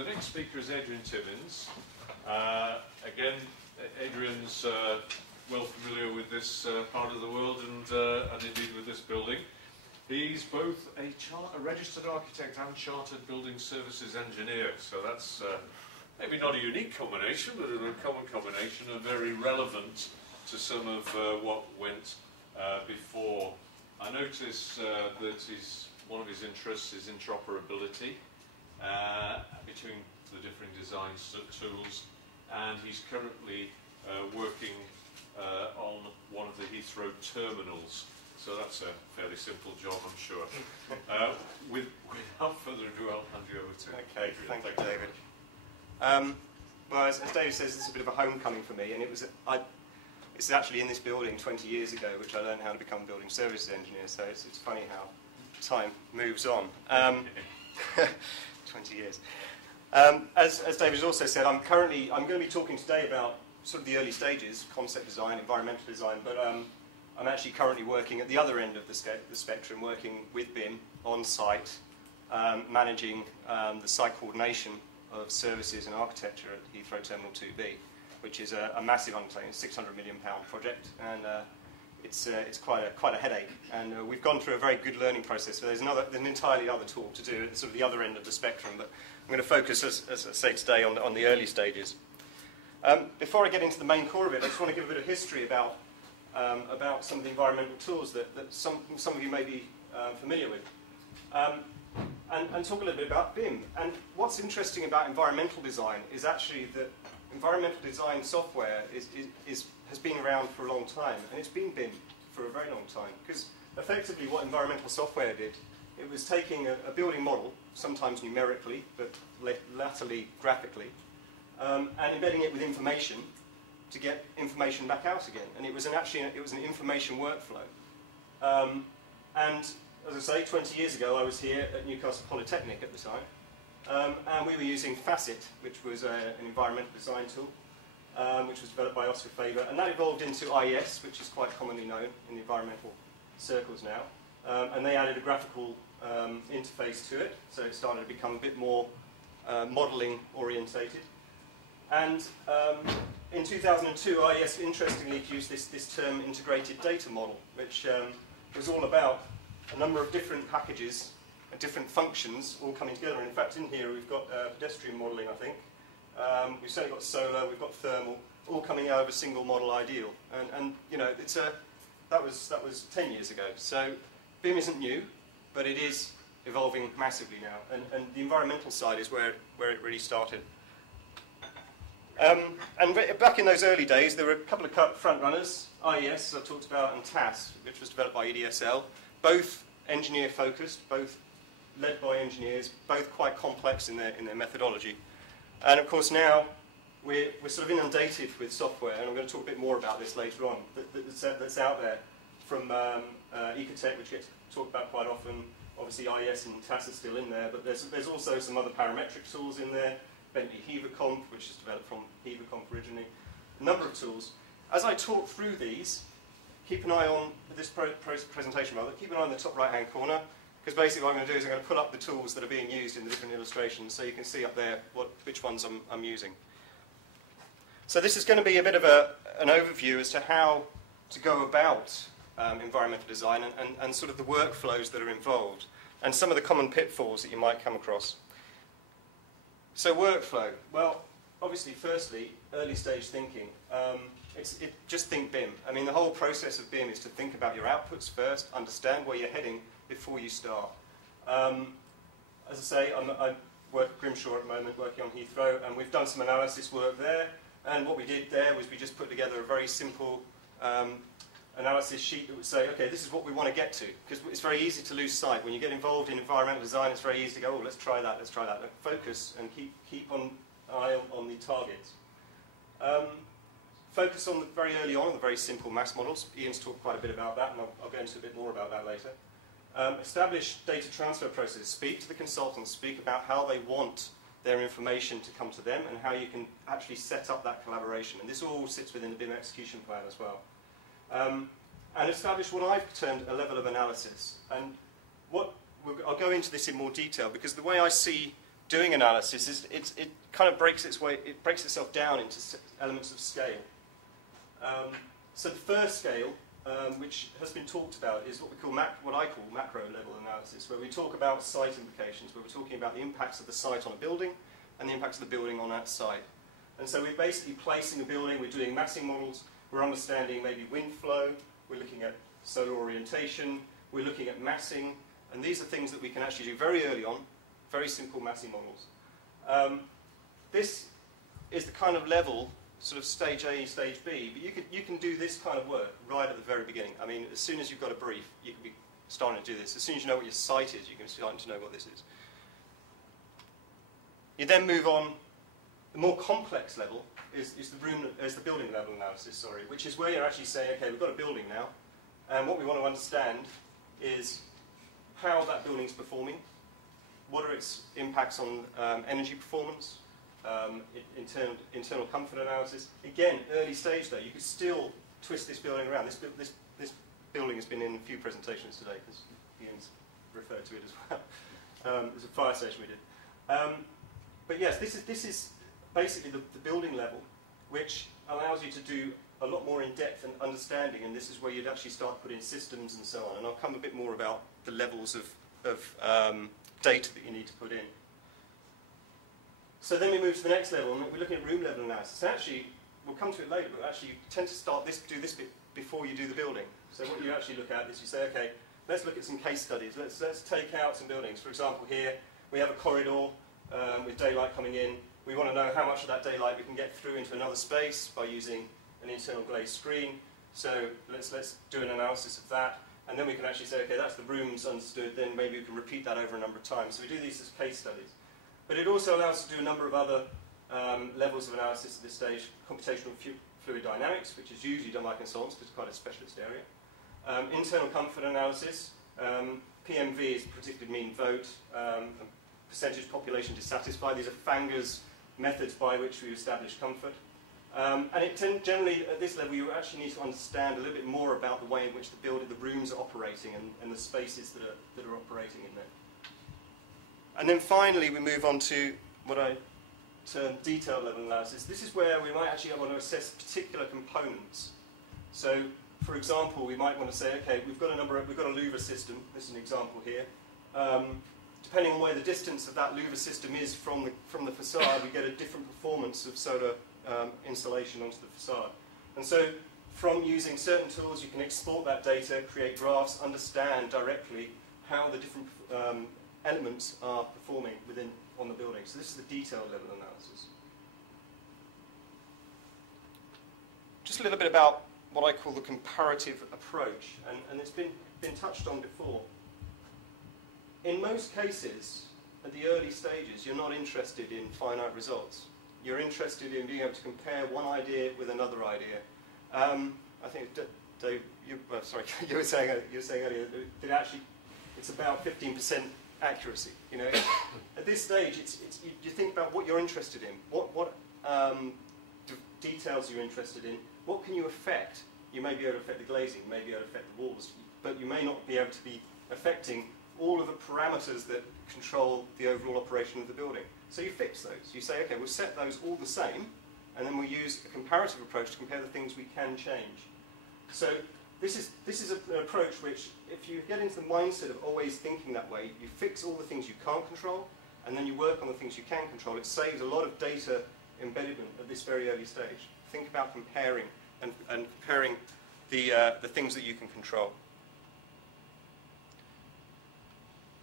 the next speaker is Adrian Simmons. Again, Adrian's well familiar with this part of the world and indeed with this building. He's both a registered architect and chartered building services engineer, so that's maybe not a unique combination, but a common combination and very relevant to some of what went before. I notice that one of his interests is interoperability between the different design tools, and he's currently working on one of the Heathrow terminals. So that's a fairly simple job, I'm sure. Without further ado, I'll hand you over to Okay, Adrian. thank you, David. Well, as David says, this is a bit of a homecoming for me, and this is actually in this building 20 years ago, which I learned how to become a building services engineer, so it's funny how time moves on. 20 years. As David also said, I'm going to be talking today about sort of the early stages, concept design, environmental design, but I'm actually currently working at the other end of the spectrum, working with BIM on site, managing the site coordination of services and architecture at Heathrow Terminal 2B, which is a massive undertaking, £600 million project, and it's quite a headache. And we've gone through a very good learning process. So there's an entirely other talk to do at sort of the other end of the spectrum, but I'm going to focus, as I say today, on the early stages. Before I get into the main core of it, I just want to give a bit of history about some of the environmental tools that some of you may be familiar with, and talk a little bit about BIM. And what's interesting about environmental design is actually that environmental design software has been around for a long time, and it's been BIM for a very long time, because effectively what environmental software did, it was taking a building model, sometimes numerically, but latterly graphically, and embedding it with information to get information back out again. And it was an information workflow. And as I say, 20 years ago I was here at Newcastle Polytechnic at the time, and we were using Facet, which was an environmental design tool, which was developed by Oscar Faber, and that evolved into IES, which is quite commonly known in the environmental circles now. And they added a graphical interface to it, so it started to become a bit more modelling orientated. And in 2002, IES interestingly used this term integrated data model, which was all about a number of different packages, different functions all coming together. And in fact, in here we've got pedestrian modelling, I think. We've certainly got solar, we've got thermal, all coming out of a single model ideal. And you know, that was 10 years ago. So BIM isn't new, but it is evolving massively now. And the environmental side is where it really started. And back in those early days, there were a couple of front runners, IES, as I talked about, and TAS, which was developed by EDSL, both engineer-focused, both led by engineers, both quite complex in their methodology. And of course now, we're sort of inundated with software, and I'm going to talk a bit more about this later on, that's out there, from Ecotech, which gets talked about quite often. Obviously IES and TAS are still in there, but there's also some other parametric tools in there, Bentley HeaverConf, which is developed from HeaverConf originally, a number of tools. As I talk through these, keep an eye on this presentation, keep an eye on the top right-hand corner, because basically what I'm going to do is I'm going to pull up the tools that are being used in the different illustrations, so you can see up there which ones I'm using. So this is going to be a bit of an overview as to how to go about environmental design and sort of the workflows that are involved, and some of the common pitfalls that you might come across. So workflow, well, obviously, firstly, early stage thinking. Just think BIM. I mean, the whole process of BIM is to think about your outputs first, understand where you're heading before you start. As I say, I work at Grimshaw at the moment, working on Heathrow, and we've done some analysis work there. And what we did there was we just put together a very simple analysis sheet that would say, okay, this is what we want to get to. Because it's very easy to lose sight. When you get involved in environmental design, it's very easy to go, oh, let's try that, let's try that. Like, focus and keep an eye on the targets. Focus on very early on the very simple mass models. Ian's talked quite a bit about that, and I'll go into a bit more about that later. Establish data transfer processes. Speak to the consultants. Speak about how they want their information to come to them and how you can actually set up that collaboration. And this all sits within the BIM execution plan as well. And establish what I've termed a level of analysis. And I'll go into this in more detail, because the way I see doing analysis is it kind of breaks itself down into elements of scale. So the first scale, which has been talked about, is what I call macro level analysis, where we talk about site implications, where we're talking about the impacts of the site on a building and the impacts of the building on that site. And so we're basically placing a building, we're doing massing models, we're understanding maybe wind flow, we're looking at solar orientation, we're looking at massing, and these are things that we can actually do very early on, very simple massing models. This is the kind of level, sort of stage A, stage B, but you can do this kind of work right at the very beginning. I mean, as soon as you've got a brief, you can be starting to do this. As soon as you know what your site is, you can start to know what this is. You then move on. The more complex level is the building level analysis, which is where you're actually saying, okay, we've got a building now, and what we want to understand is how that building's performing, what are its impacts on energy performance, internal comfort analysis. Again, early stage though, you could still twist this building around. This building has been in a few presentations today, because Ian's referred to it as well. There's a fire station we did. But yes, this is basically the building level, which allows you to do a lot more in-depth and understanding, and this is where you'd actually start putting systems and so on. And I'll come a bit more about the levels of data that you need to put in. So then we move to the next level, and we're looking at room level analysis. And actually, we'll come to it later, but actually you tend to do this bit before you do the building. So what you actually look at is you say, okay, let's look at some case studies. Let's take out some buildings. For example, here we have a corridor with daylight coming in. We want to know how much of that daylight we can get through into another space by using an internal glazed screen. So let's do an analysis of that. And then we can actually say, okay, that's the rooms understood. Then maybe we can repeat that over a number of times. So we do these as case studies. But it also allows us to do a number of other levels of analysis at this stage. Computational fluid dynamics, which is usually done by consultants, because it's quite a specialist area. Internal comfort analysis. PMV is predicted mean vote. Percentage population dissatisfied. These are Fanger's methods by which we establish comfort. And generally, at this level, you actually need to understand a little bit more about the way in which the rooms are operating and the spaces that are operating in there. And then finally, we move on to what I term detailed level analysis. This is where we might actually want to assess particular components. So, for example, we might want to say, okay, we've got a louver system. This is an example here. Depending on where the distance of that louver system is from the facade, we get a different performance of solar insulation onto the facade. And so, from using certain tools, you can export that data, create graphs, understand directly how the different elements are performing on the building. So this is the detailed level analysis. Just a little bit about what I call the comparative approach, and it's been touched on before. In most cases, at the early stages, you're not interested in finite results. You're interested in being able to compare one idea with another idea. I think, Dave, you were saying earlier that actually it's about 15% accuracy. You know, at this stage, you think about what you're interested in, what details you're interested in, what can you affect. You may be able to affect the glazing, you may be able to affect the walls, but you may not be able to be affecting all of the parameters that control the overall operation of the building. So you fix those. You say, okay, we'll set those all the same, and then we'll use a comparative approach to compare the things we can change. So this is an approach which, if you get into the mindset of always thinking that way, you fix all the things you can't control, and then you work on the things you can control. It saves a lot of data embedment at this very early stage. Think about comparing and comparing the things that you can control.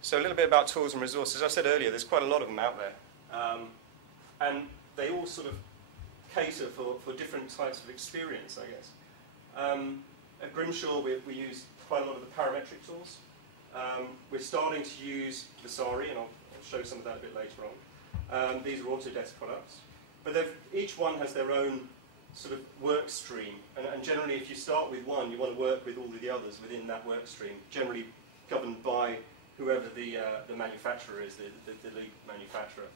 So a little bit about tools and resources. As I said earlier, there's quite a lot of them out there. And they all sort of cater for different types of experience, I guess. At Grimshaw, we use quite a lot of the parametric tools. We're starting to use Vasari, and I'll show some of that a bit later on. These are Autodesk products. But each one has their own sort of work stream. And generally, if you start with one, you want to work with all of the others within that work stream, generally governed by whoever the manufacturer is, the lead manufacturer.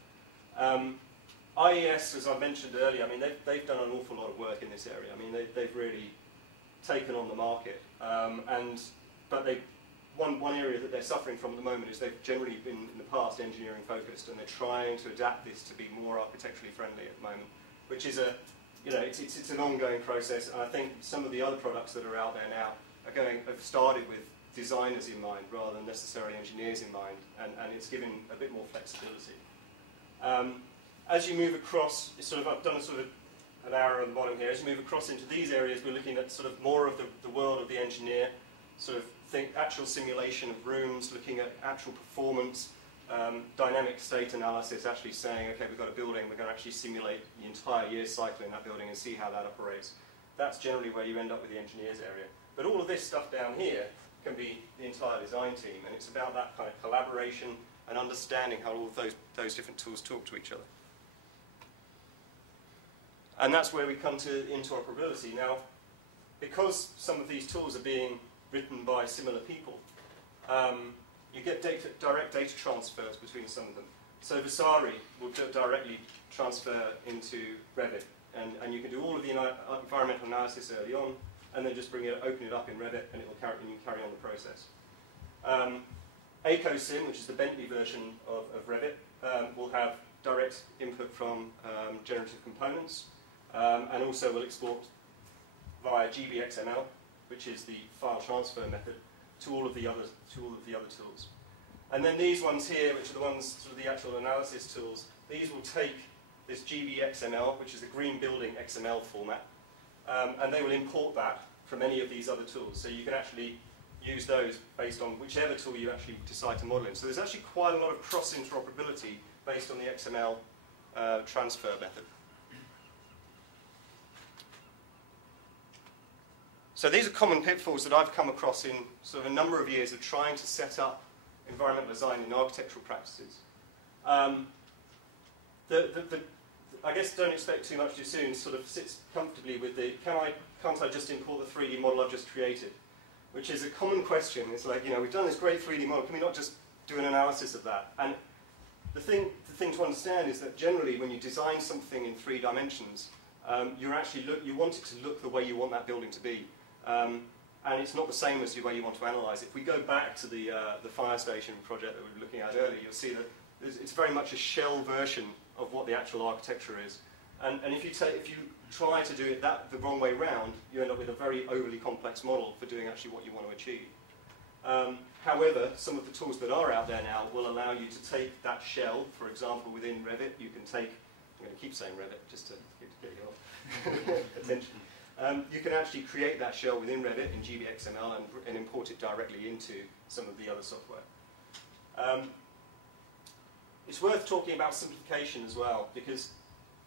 IES, as I mentioned earlier, I mean, they've done an awful lot of work in this area. I mean, they've really taken on the market. But one area that they're suffering from at the moment is they've generally been, in the past, engineering focused, and they're trying to adapt this to be more architecturally friendly at the moment, which is it's an ongoing process, and I think some of the other products that are out there now have started with designers in mind rather than necessarily engineers in mind, and it's given a bit more flexibility. As you move across, I've done an arrow on the bottom here. As you move across into these areas, we're looking at sort of more of the world of the engineer, actual simulation of rooms, looking at actual performance, dynamic state analysis, actually saying, okay, we've got a building, we're going to actually simulate the entire year's cycle in that building and see how that operates. That's generally where you end up with the engineers area. But all of this stuff down here can be the entire design team, and it's about that kind of collaboration and understanding how all of those different tools talk to each other. And that's where we come to interoperability. Now, because some of these tools are being written by similar people, you get direct data transfers between some of them. So Vasari will directly transfer into Revit, and you can do all of the environmental analysis early on, and then just open it up in Revit, and you can carry on the process. AcoSim, which is the Bentley version of Revit, will have direct input from generative components, and also will export via GBXML, which is the file transfer method, to all of the other tools. And then these ones here, which are the ones sort of the actual analysis tools, these will take this GBXML, which is the green building XML format, and they will import that from any of these other tools. So you can actually use those based on whichever tool you actually decide to model in. So there's actually quite a lot of cross-interoperability based on the XML transfer method. So these are common pitfalls that I've come across in sort of a number of years of trying to set up environmental design in architectural practices. I guess don't expect too much too soon sort of sits comfortably with the, can't I just import the 3D model I've just created? Which is a common question. It's like, we've done this great 3D model, can we not just do an analysis of that? And the thing to understand is that generally when you design something in 3 dimensions, you want it to look the way you want that building to be. And it's not the same as the way you want to analyze it. If we go back to the fire station project that we were looking at earlier, you'll see that it's very much a shell version of what the actual architecture is. And if you try to do it the wrong way round, you end up with a very overly complex model for doing actually what you want to achieve. However, some of the tools that are out there now will allow you to take that shell. For example, within Revit, you can take, I'm going to keep saying Revit just to get your attention. You can actually create that shell within Revit in GBXML and import it directly into some of the other software. It's worth talking about simplification as well, because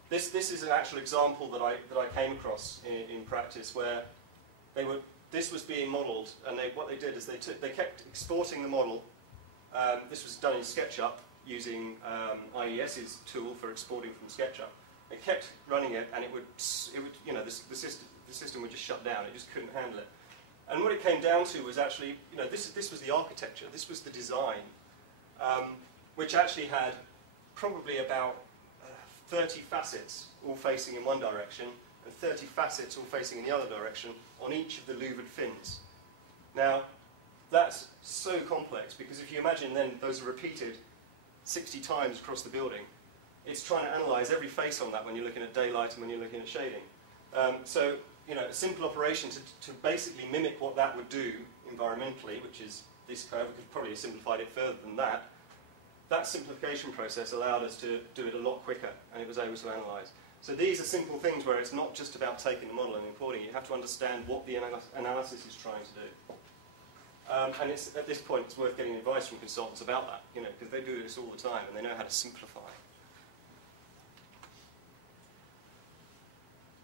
this is an actual example that I came across in practice where this was being modelled, and what they did is they kept exporting the model. This was done in SketchUp using IES's tool for exporting from SketchUp. They kept running it, and the system would just shut down. It just couldn't handle it. And what it came down to was actually, this was the architecture, this was the design, which actually had probably about 30 facets all facing in one direction and 30 facets all facing in the other direction on each of the louvered fins. Now, that's so complex because if you imagine then those are repeated 60 times across the building, it's trying to analyze every face on that when you're looking at daylight and when you're looking at shading. So, a simple operation to basically mimic what that would do environmentally, which is this curve, we could probably have simplified it further than that. That simplification process allowed us to do it a lot quicker, and it was able to analyze. So these are simple things where it's not just about taking the model and importing it. You have to understand what the analysis is trying to do. And at this point, it's worth getting advice from consultants about that, because they do this all the time, and they know how to simplify.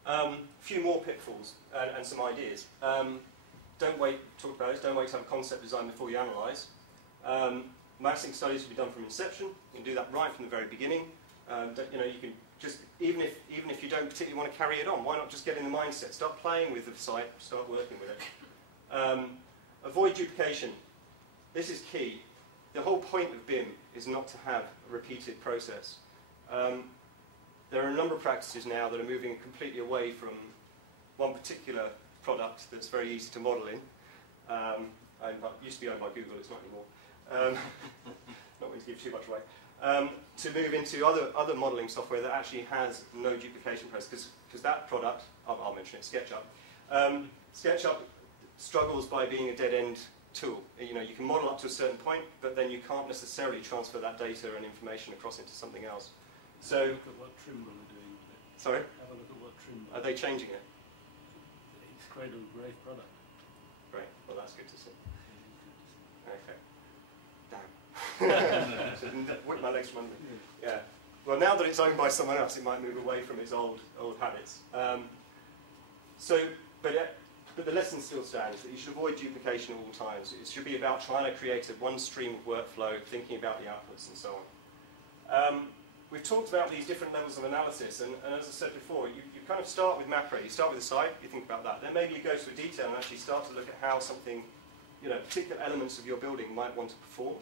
A few more pitfalls and some ideas. Don't wait to talk about this. Don't wait to have a concept design before you analyse. Massing studies will be done from inception. You can do that right from the very beginning. You can just even if you don't particularly want to carry it on, why not just get in the mindset? Start playing with the site. Start working with it. Avoid duplication. This is key. The whole point of BIM is not to have a repeated process. There are a number of practices now that are moving completely away from one particular product that's very easy to model in. used to be owned by Google, it's not anymore. Not going to give too much away. To move into other modelling software that actually has no duplication process, because that product, I'll mention it, SketchUp. SketchUp struggles by being a dead-end tool. You know, you can model up to a certain point, but then you can't necessarily transfer that data and information across into something else. So, have a look at what Trimble are doing with it. Sorry? Have a look at what Trimble Are they changing it? It's quite a great product. Great, well that's good to see. Okay. Damn. Whip my legs from under me. Yeah. Well, now that it's owned by someone else, it might move away from its old habits. But the lesson still stands that you should avoid duplication at all times. It should be about trying to create one stream of workflow, thinking about the outputs and so on. We've talked about these different levels of analysis, and as I said before, you kind of start with macro. You start with the site, you think about that. Then maybe you go to a detail and actually start to look at how something, you know, particular elements of your building might want to perform.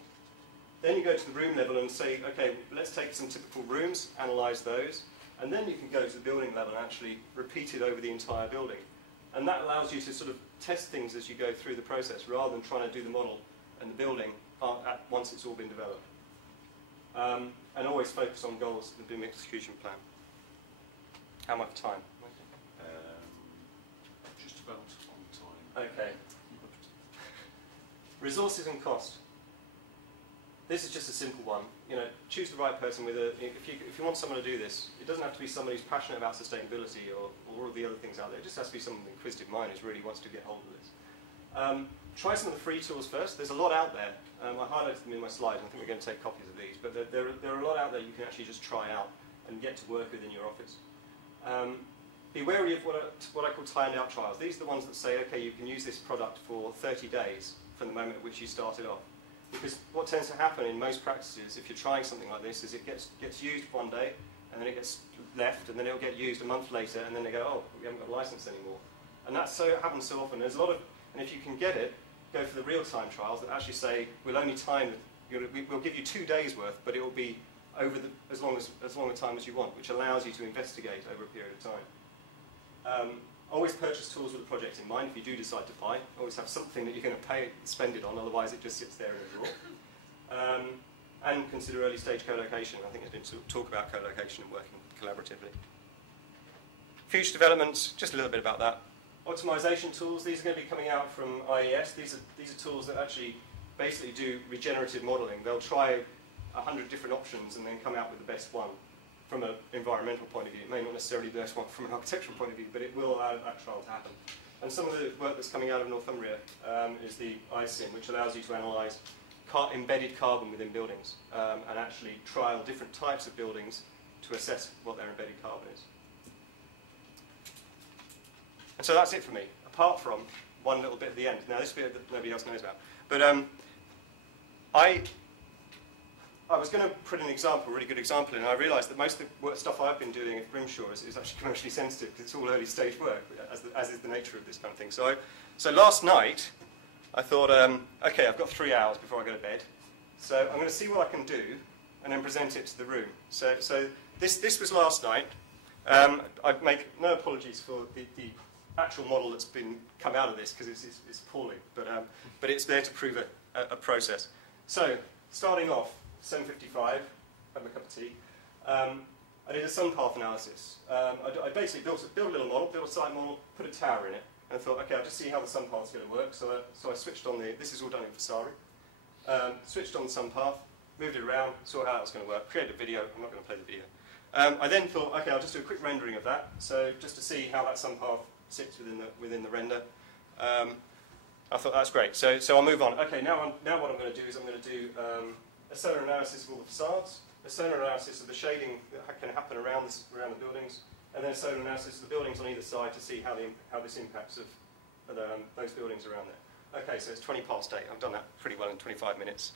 Then you go to the room level and say, okay, let's take some typical rooms, analyse those, and then you can go to the building level and actually repeat it over the entire building. And that allows you to sort of test things as you go through the process, rather than trying to do the model and the building once it's all been developed. And always focus on goals, the BIM execution plan. How much time? Just about on time. Okay. Resources and cost. This is just a simple one. You know, choose the right person with a. If you want someone to do this, it doesn't have to be somebody who's passionate about sustainability or all of the other things out there. It just has to be someone with an inquisitive mind who really wants to get hold of this. Try some of the free tools first. There's a lot out there. I highlighted them in my slides. I think we're going to take copies of these, but there are a lot out there you can actually just try out and get to work with in your office. Be wary of what I call timed out trials. These are the ones that say, okay, you can use this product for 30 days from the moment at which you started off. Because what tends to happen in most practices, if you're trying something like this, is it gets used one day, and then it gets left, and then it'll get used a month later, and then they go, oh, we haven't got a license anymore. And that happens so often. There's a lot of, and if you can get it, go for the real-time trials that actually say, we'll only time, we'll give you 2 days worth, but it will be over as long a time as you want, which allows you to investigate over a period of time. Always purchase tools with the project in mind. If you do decide to buy, always have something that you're going to spend it on, otherwise it just sits there in a drawer. And consider early stage co-location. I think there's been talk about co-location and working collaboratively. Future developments, just a little bit about that. Optimization tools, these are going to be coming out from IES. These are tools that actually basically do regenerative modeling. They'll try 100 different options and then come out with the best one. From an environmental point of view, it may not necessarily be the best one from an architectural point of view, but it will allow that trial to happen. And some of the work that's coming out of Northumbria is the ISIM, which allows you to analyse embedded carbon within buildings and actually trial different types of buildings to assess what their embedded carbon is. And so that's it for me, apart from one little bit at the end. Now this bit that nobody else knows about. But I was going to put an example, a really good example in, and I realised that most of the stuff I've been doing at Grimshaw is actually commercially sensitive because it's all early stage work, as is the nature of this kind of thing. So last night, I thought, okay, I've got 3 hours before I go to bed, so I'm going to see what I can do and then present it to the room. So this was last night. I make no apologies for the actual model that's come out of this because it's appalling, but it's there to prove a process. So starting off. 7:55, have a cup of tea. I did a sun path analysis. I basically built a little model, built a site model, put a tower in it, and thought, okay, I'll just see how the sun path's going to work. So I switched on this is all done in Vasari. Switched on the sun path, moved it around, saw how that was going to work, created a video. I'm not going to play the video. I then thought, okay, I'll just do a quick rendering of that. So just to see how that sun path sits within the render. I thought that's great. So I'll move on. Okay, now what I'm going to do is I'm going to do a solar analysis of all the facades, a solar analysis of the shading that can happen around the buildings, and then a solar analysis of the buildings on either side to see how this impacts those buildings around there. Okay, so it's 20 past 8. I've done that pretty well in 25 minutes.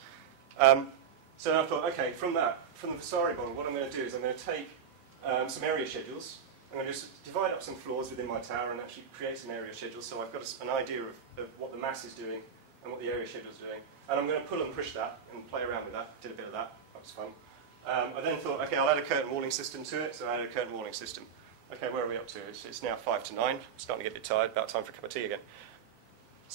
So I thought, okay, from the Vasari model, what I'm going to do is I'm going to take some area schedules. I'm going to just divide up some floors within my tower and actually create some area schedules so I've got an idea of what the mass is doing and what the area schedule is doing. And I'm going to pull and push that and play around with that. Did a bit of that. That was fun. I then thought, okay, I'll add a curtain walling system to it. So I added a curtain walling system. Okay, where are we up to? It's now 8:55. Starting to get a bit tired. About time for a cup of tea again.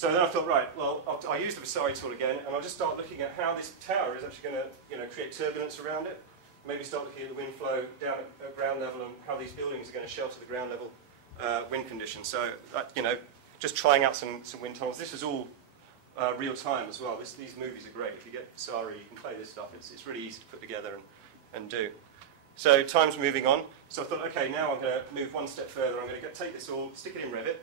So then I thought, right, well, I'll use the Visari tool again, and I'll just start looking at how this tower is actually going to, create turbulence around it. Maybe start looking at the wind flow down at ground level and how these buildings are going to shelter the ground level wind conditions. So, just trying out some wind tunnels. This is all real time as well. These movies are great. If you get Visari, you can play this stuff. It's really easy to put together and do. So time's moving on. So I thought, okay, now I'm going to move one step further. I'm going to take this all, stick it in Revit,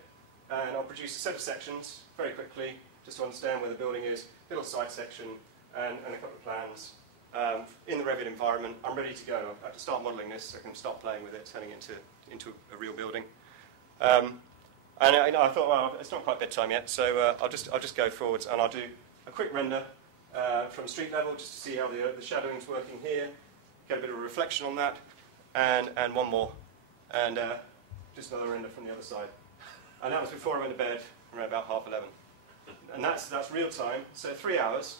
and I'll produce a set of sections very quickly, just to understand where the building is, little side section, and a couple of plans. In the Revit environment, I'm ready to go. I have to start modelling this, so I can start playing with it, turning it into a real building. And I thought, well, it's not quite bedtime yet, so I'll just go forwards, and I'll do a quick render from street level, just to see how the shadowing's working here, get a bit of a reflection on that, and one more, and just another render from the other side. And that was before I went to bed, around about 11:30. And that's real time, so 3 hours,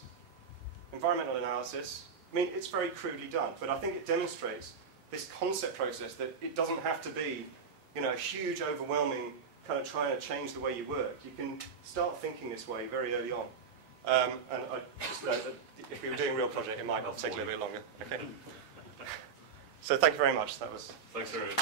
environmental analysis. I mean, it's very crudely done, but I think it demonstrates this concept process that it doesn't have to be, a huge, overwhelming kind of trying to change the way you work. You can start thinking this way very early on. And I just know that if we were doing a real project, it might take a little bit longer. Okay. So thank you very much. That was. Thanks very much.